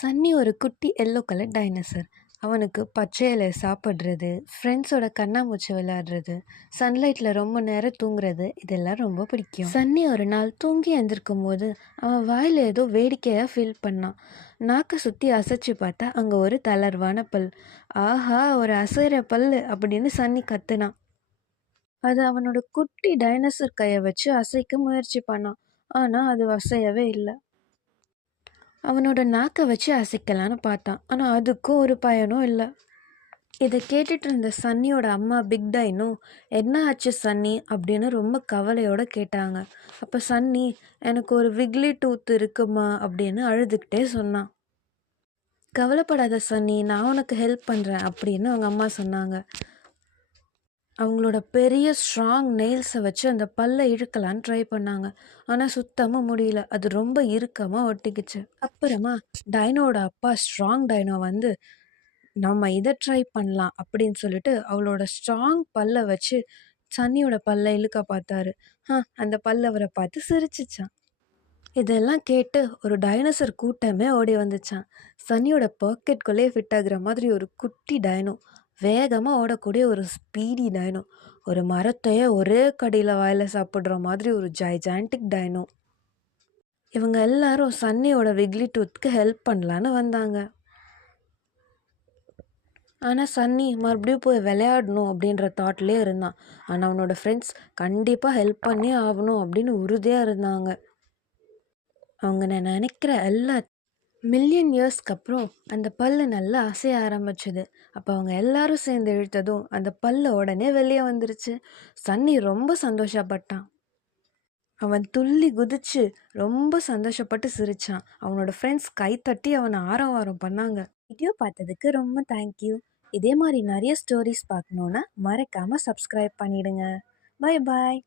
சன்னி ஒரு குட்டி yellow colour dinosaur. அவனுக்கு பச்சை இலை சாப்பிட்றது, ஃப்ரெண்ட்ஸோட கண்ணாமூச்சி விளையாடுறது, சன்லைட்டில் ரொம்ப நேரம் தூங்குறது இதெல்லாம் ரொம்ப பிடிக்கும். சன்னி ஒரு நாள் தூங்கி எழுந்திருக்கும் போது அவன் வாயில் ஏதோ வேடிக்கையாக ஃபீல் பண்ணான். நாக்கை சுற்றி அசைச்சு பார்த்தா அங்கே ஒரு தளர்வான பல். ஆஹா, ஒரு அசைகிற பல் அப்படின்னு சன்னி கத்துனான். அது அவனோட குட்டி டைனோசர் கையை வச்சு அசைக்க முயற்சி பண்ணான். ஆனால் அது அசையவே இல்லை. அவனோட நாக்கை வச்சு அசைக்கலான்னு பார்த்தான். ஆனால் அதுக்கும் ஒரு பயனும் இல்லை. இதை கேட்டுட்டு இருந்த சன்னியோட அம்மா பிக் டைனோ, என்ன ஆச்சு சன்னி அப்படின்னு ரொம்ப கவலையோடு கேட்டாங்க. அப்போ சன்னி, எனக்கு ஒரு விக்லி டூத் இருக்குமா அப்படின்னு அழுதுகிட்டே சொன்னான். கவலைப்படாத சன்னி, நான் உனக்கு ஹெல்ப் பண்ணுறேன் அப்படின்னு அவங்க அம்மா சொன்னாங்க. அவங்களோட பெரிய ஸ்ட்ராங் நெயில்ஸை வச்சு அந்த பல்லை இழுக்கலான்னு ட்ரை பண்ணாங்க. ஆனால் சுத்தமாக முடியல. அது ரொம்ப இறுக்கமாக ஒட்டிக்கிச்சு. அப்புறமா டைனோட அப்பா ஸ்ட்ராங் டைனோ வந்து, நம்ம இதை ட்ரை பண்ணலாம் அப்படின்னு சொல்லிட்டு அவளோட ஸ்ட்ராங் பல்லை வச்சு சன்னியோட பல்லை இழுக்க பார்த்தாரு. அந்த பல்ல அவரை பார்த்து சிரிச்சிச்சான். இதெல்லாம் கேட்டு ஒரு டைனோசர் கூட்டமே ஓடி வந்துச்சான். சன்னியோட பாக்கெட்குள்ளே ஃபிட் ஆகுற மாதிரி ஒரு குட்டி டைனோ, வேகமாக ஓடக்கூடிய ஒரு ஸ்பீடி டைனோ, ஒரு மரத்தையே ஒரே கடியில் வாயில் சாப்பிட்ற மாதிரி ஒரு ஜைஜான்டிக் டைனோ. இவங்க எல்லாரும் சன்னியோட விக்லி டூத்துக்கு ஹெல்ப் பண்ணலான்னு வந்தாங்க. ஆனால் சன்னி மறுபடியும் போய் விளையாடணும் அப்படின்ற தாட்லேயே இருந்தான். ஆனால் அவனோட ஃப்ரெண்ட்ஸ் கண்டிப்பாக ஹெல்ப் பண்ணி ஆகணும் அப்படின்னு உறுதியாக இருந்தாங்க. அவங்க நான் நினைக்கிற எல்லா மில்லியன் இயர்ஸ்க்கு அப்புறம் அந்த பல்லு நல்லா அசைய ஆரம்பிச்சுது. அப்போ அவங்க எல்லாரும் சேர்ந்து இழுத்ததும் அந்த பல்லு உடனே வெளியே வந்துருச்சு. சன்னி ரொம்ப சந்தோஷப்பட்டான். அவன் துள்ளி குதிச்சு ரொம்ப சந்தோஷப்பட்டு சிரிச்சான். அவனோட ஃப்ரெண்ட்ஸ் கைத்தட்டி அவனை ஆரவாரம் பண்ணாங்க. வீடியோ பார்த்ததுக்கு ரொம்ப தேங்க்யூ. இதே மாதிரி நிறைய ஸ்டோரிஸ் பார்க்கணுன்னா மறக்காமல் சப்ஸ்கிரைப் பண்ணிடுங்க. Bye bye.